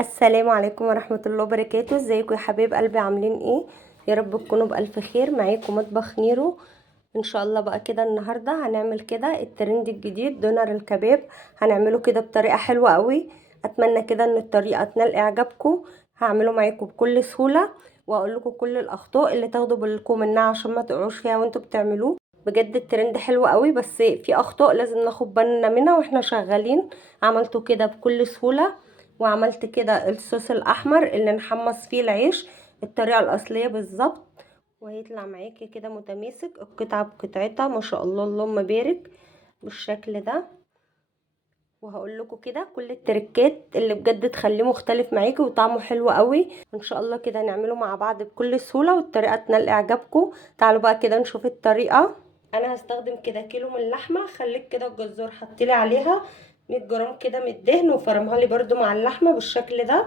السلام عليكم ورحمة الله وبركاته. ازيكم يا حبايب قلبي؟ عاملين ايه؟ يا رب تكونوا بألف خير. معاكم مطبخ نيرو ان شاء الله. بقى كده النهاردة هنعمل كده الترند الجديد، دونر الكباب. هنعمله كده بطريقة حلوة قوي. اتمنى كده ان الطريقة تنال اعجابكم. هعمله معاكم بكل سهولة، واقول لكم كل الاخطاء اللي تاخدوا بالكم منها عشان ما تقعوش فيها وانتوا بتعملوه. بجد الترند حلو قوي، بس في اخطاء لازم ناخد بالنا منها واحنا شغالين. عملته كده بكل سهولة. وعملت كده الصوص الاحمر اللي نحمص فيه العيش الطريقه الاصليه بالظبط، وهيطلع معاكي كده متماسك القطعه بقطعتها ما شاء الله اللهم بارك بالشكل ده. وهقول لكم كده كل التركات اللي بجد تخليه مختلف معاكي وطعمه حلو قوي. ان شاء الله كده نعمله مع بعض بكل سهوله والطريقه تنال اعجابكم. تعالوا بقى كده نشوف الطريقه. انا هستخدم كده كيلو من اللحمه. خليك كده الجزار حطيلي عليها 100 جرام كده من الدهن، وفرمها لي برده مع اللحمه بالشكل ده.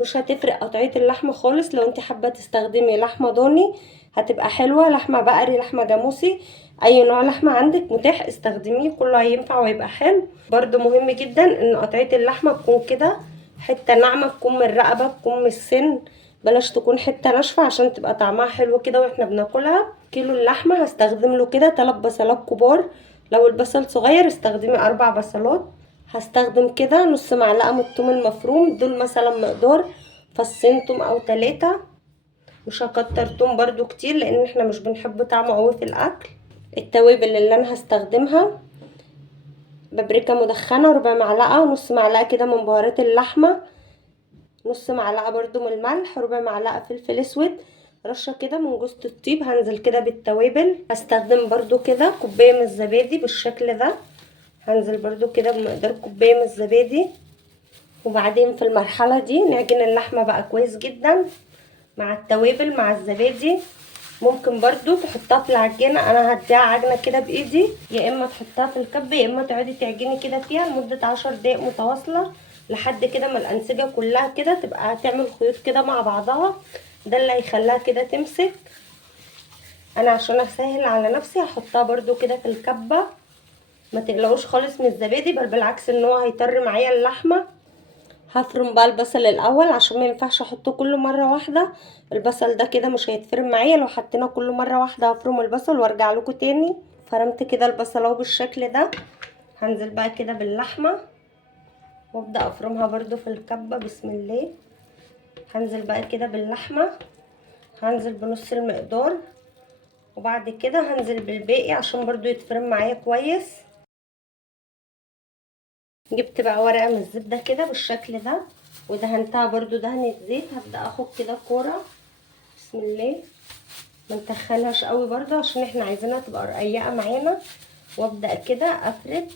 مش هتفرق قطعيه اللحمه خالص. لو انت حابه تستخدمي لحمه ضاني هتبقى حلوه، لحمه بقري، لحمه جاموسي، اي نوع لحمه عندك متاح استخدميه، كله هينفع ويبقى حلو. برده مهم جدا ان قطعيه اللحمه تكون كده حته ناعمه، تكون من الرقبه، تكون من السن، بلاش تكون حته ناشفه عشان تبقى طعمها حلو كده واحنا بناكلها. كيلو اللحمه هستخدم له كده 3 بصلات كبار. لو البصل صغير استخدمي 4 بصلات. هستخدم كده نص معلقه من الثوم المفروم، دول مثلا مقدار فصين توم او 3. مش هكتر توم برضو كتير لان احنا مش بنحب طعمه قوي في الاكل. التوابل اللي انا هستخدمها: بابريكا مدخنه ربع معلقه، ونص معلقه كده من بهارات اللحمه، نص معلقه برضو من الملح، ربع معلقه فلفل اسود، رشه كده من جوز الطيب. هنزل كده بالتوابل. هستخدم برضو كده كوبايه من الزبادي بالشكل ده. هنزل برضو كده بمقدار كوبايه من الزبادي. وبعدين في المرحله دي نعجن اللحمه بقى كويس جدا مع التوابل مع الزبادي. ممكن برضو تحطها في العجينه، انا هديها عجنه كده بايدي، يا اما تحطها في الكب، يا اما تقعدي تعجني كده فيها لمده 10 دقايق متواصله لحد كده ما الانسجه كلها كده تبقى تعمل خيوط كده مع بعضها. ده اللي هيخليها كده تمسك. انا عشان اسهل على نفسي هحطها برضو كده في الكبه. ما تقلقوش خالص من الزبادي، بل بالعكس ان هو هيطر معايا اللحمه. هفرم بقى البصل الاول عشان ما ينفعش احطه كله مره واحده. البصل ده كده مش هيتفرم معايا لو حطينا كله مره واحده. هفرم البصل وارجع لكم تاني. فرمت كده البصل اهو بالشكل ده. هنزل بقى كده باللحمه وابدا افرمها برده في الكبه. بسم الله. هنزل بقى كده باللحمه، هنزل بنص المقدار، وبعد كده هنزل بالباقي عشان برضو يتفرم معايا كويس. جبت بقى ورقه من الزبده كده بالشكل ده ودهنتها برضو دهنه زيت. هبدا اخد كده كوره. بسم الله. ما نتخنهاش قوي برضو عشان احنا عايزينها تبقى رقيقه معانا. وابدا كده افرد.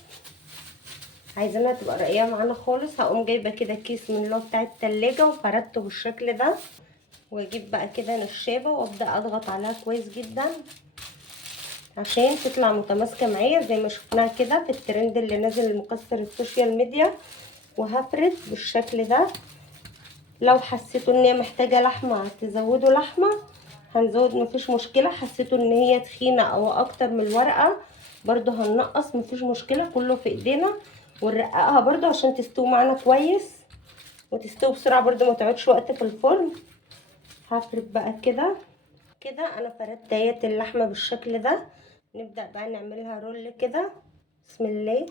عايزينها تبقى رقيقه معانا خالص. هقوم جايبه كده كيس من اللي هو بتاع التلاجة وفردته بالشكل ده. واجيب بقى كده نشابه وابدا اضغط عليها كويس جدا عشان تطلع متماسكه معايا زي ما شفناها كده في الترند اللي نازل المكسر السوشيال ميديا. وهفرد بالشكل ده. لو حسيتوا ان هي محتاجه لحمه تزودوا لحمه هنزود، مفيش مشكله. حسيتوا ان هي تخينه او اكتر من الورقه برضو هننقص، مفيش مشكله، كله في ايدينا. ونرققها برضو عشان تستوي معانا كويس وتستوي بسرعه برضو، ما تقعدش وقت في الفرن. هفرد بقى كده. كده انا فردت ديت اللحمه بالشكل ده. نبدا بقى نعملها رول كده. بسم الله.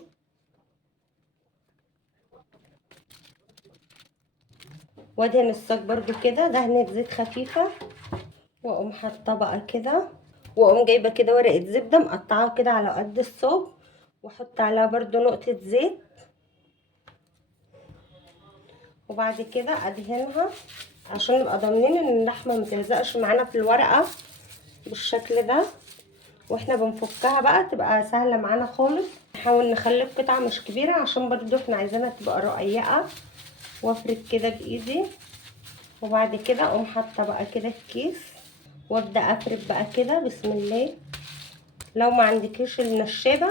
وادهن الصاج برضو كده دهنه زيت خفيفه، واقوم حاطه بقى كده، واقوم جايبه كده ورقه زبده مقطعاها كده على قد الصاج، واحط عليها برضو نقطه زيت. وبعد كده ادهنها عشان نبقى ضامنين ان اللحمه متلزقش معانا في الورقه بالشكل ده. واحنا بنفكها بقى تبقى سهله معانا خالص. نحاول نخلي القطعه مش كبيره عشان برضو احنا عايزينها تبقى رقيقه. وافرد كده بايدي. وبعد كده اقوم حاطه بقى كده الكيس وابدا افرد بقى كده. بسم الله. لو ما عندكيش النشابه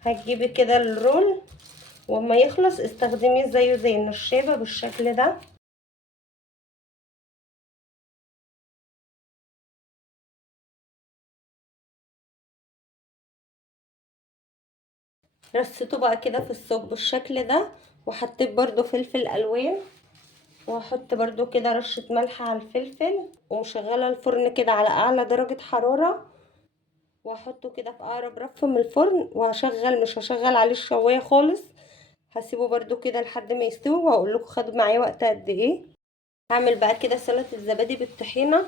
هتجيبي كده الرول، وما يخلص استخدميه زيه زي النشابه بالشكل ده. رصيته بقى كده في الصاج بالشكل ده. وحطيت برضو فلفل الوان وهحط برضو كده رشة ملح على الفلفل، ومشغلة الفرن كده على اعلى درجة حرارة، وهحطه كده في اقرب رف من الفرن، وهشغل مش هشغل عليه الشواية خالص، هسيبه برضو كده لحد ما يستوي، وهقول لكم خد معايا وقت قد ايه. هعمل بقى كده سلطة الزبادي بالطحينة.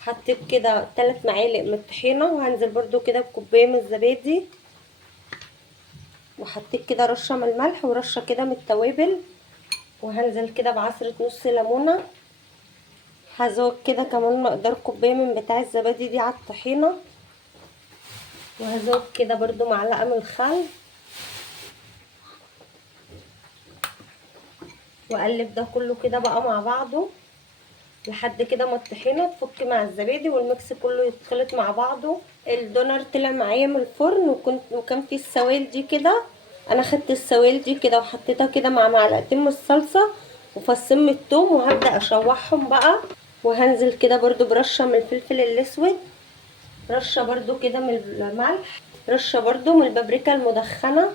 حطيت كده 3 معالق من الطحينة، وهنزل برضو كده بكوباية من الزبادي، وحطيت كده رشة من الملح ورشة كده من التوابل، وهنزل كده بعصرة نص ليمونة. هزود كده كمان مقدار كوباية من بتاع الزبادي دي على الطحينة، وهزود كده برضو معلقة من الخل، واقلب ده كله كده بقى مع بعضه لحد كده ما الطحينه تفك مع الزبادي والميكس كله يتخلط مع بعضه. الدونر طلع معايا من الفرن، وكان فيه السوائل دي كده. انا خدت السوائل دي كده وحطيتها كده مع معلقتين من الصلصه وفصين من الثوم، وهبدا اشوحهم بقى. وهنزل كده برضو برشه من الفلفل الاسود، رشه برضو كده من الملح، رشه برضو من البابريكا المدخنه،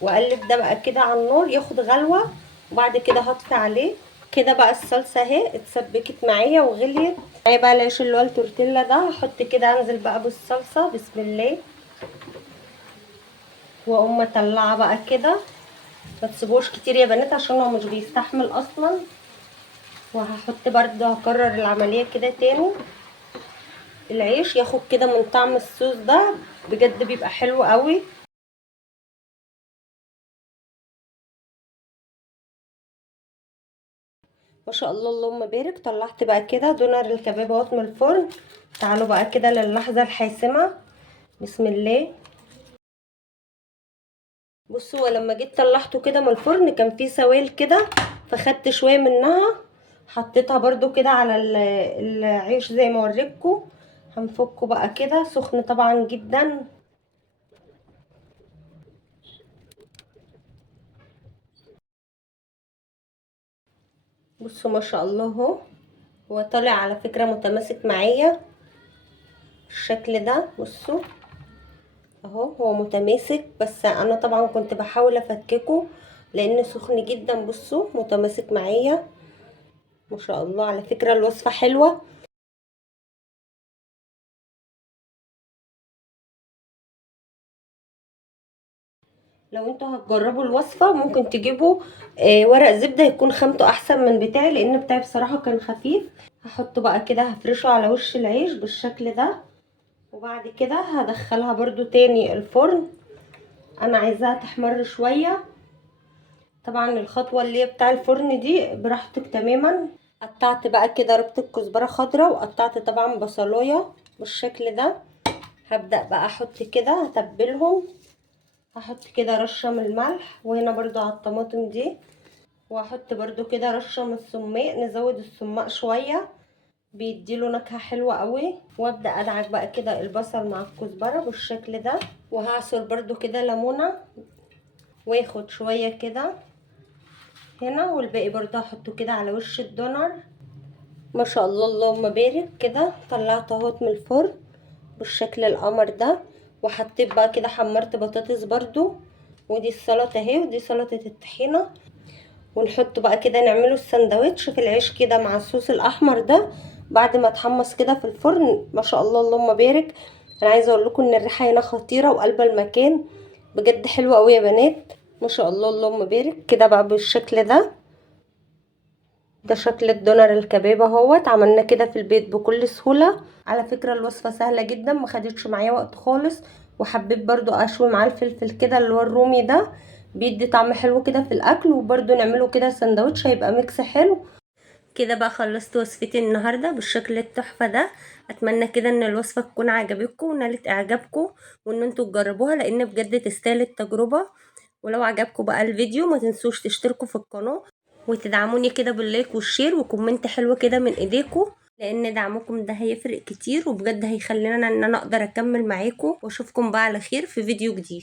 واقلب ده بقى كده على النار ياخد غلوه، وبعد كده هطفي عليه. كده بقى الصلصه اهي اتسبكت معايا وغليت معايا. بقى العيش اللي هو التورتيلا ده هحط كده، انزل بقى بالصلصه بسم الله، واقوم مطلعه بقى كده. ما تسيبوش كتير يا بنات عشان هو مش بيستحمل اصلا. وهحط برده هكرر العمليه كده تاني، العيش ياخد كده من طعم الصوص ده، بجد بيبقى حلو قوي. ما شاء الله اللهم بارك. طلعت بقى كده دونر الكباب اهوت من الفرن. تعالوا بقى كده للحظه الحاسمه، بسم الله. بصوا لما جيت طلعته كده من الفرن كان فيه سوائل كده، فخدت شويه منها حطيتها برده كده على العيش زي ما وريتكم. هنفكه بقى كده سخن طبعا جدا. بصوا ما شاء الله اهو، هو طالع على فكره متماسك معايا الشكل ده. بصوا اهو هو متماسك، بس انا طبعا كنت بحاول افككه لانه سخن جدا. بصوا متماسك معايا ما شاء الله. على فكره الوصفه حلوه. لو انتوا هتجربوا الوصفه ممكن تجيبوا ورق زبده يكون خامته احسن من بتاعي، لان بتاعي بصراحه كان خفيف. هحطه بقى كده هفرشه على وش العيش بالشكل ده، وبعد كده هدخلها برضو تاني الفرن. انا عايزاها تحمر شويه. طبعا الخطوه اللي هي بتاع الفرن دي براحتك تماما. قطعت بقى كده ربطة كزبره خضراء، وقطعت طبعا بصلايه بالشكل ده. هبدأ بقى احط كده هتبلهم. هحط كده رشه من الملح، وهنا برضو على الطماطم دي. وهحط برضو كده رشه من السماق، نزود السماق شويه بيديله نكهه حلوه قوي. وابدا ادعك بقى كده البصل مع الكزبره بالشكل ده. وهعصر برضو كده ليمونه، واخد شويه كده هنا، والباقي برضو هحطه كده على وش الدونر. ما شاء الله اللهم بارك. كده طلعت اهوت من الفرن بالشكل القمر ده. وحطيت بقى كده حمرت بطاطس برضو، ودي السلطه اهي، ودي سلطه الطحينه. ونحط بقى كده نعمله السندوتش في العيش كده مع الصوص الاحمر ده بعد ما اتحمص كده في الفرن. ما شاء الله اللهم بارك. انا عايزه اقول لكم ان الريحه هنا خطيره وقلبه المكان، بجد حلوه قوي يا بنات. ما شاء الله اللهم بارك. كده بقى بالشكل ده، ده شكل الدونر الكباب اهوت. عملنا كده في البيت بكل سهوله. على فكره الوصفه سهله جدا، ما خدتش معايا وقت خالص. وحبيت برضو اشوي معاه الفلفل كده اللي هو الرومي ده، بيدي طعم حلو كده في الاكل. وبرضو نعمله كده سندوتش هيبقى ميكس حلو. كده بقى خلصت وصفتي النهارده بالشكل التحفه ده. اتمنى كده ان الوصفه تكون عجبتكم ونالت اعجابكم، وان انتوا تجربوها لان بجد تستاهل التجربه. ولو عجبكم بقى الفيديو ما تنسوش تشتركوا في القناه، وتدعموني كده باللايك والشير وكومنت حلو كده من ايديكم، لان دعمكم ده هيفرق كتير، وبجد هيخلينا ان انا اقدر اكمل معاكم. واشوفكم بقى على خير في فيديو جديد.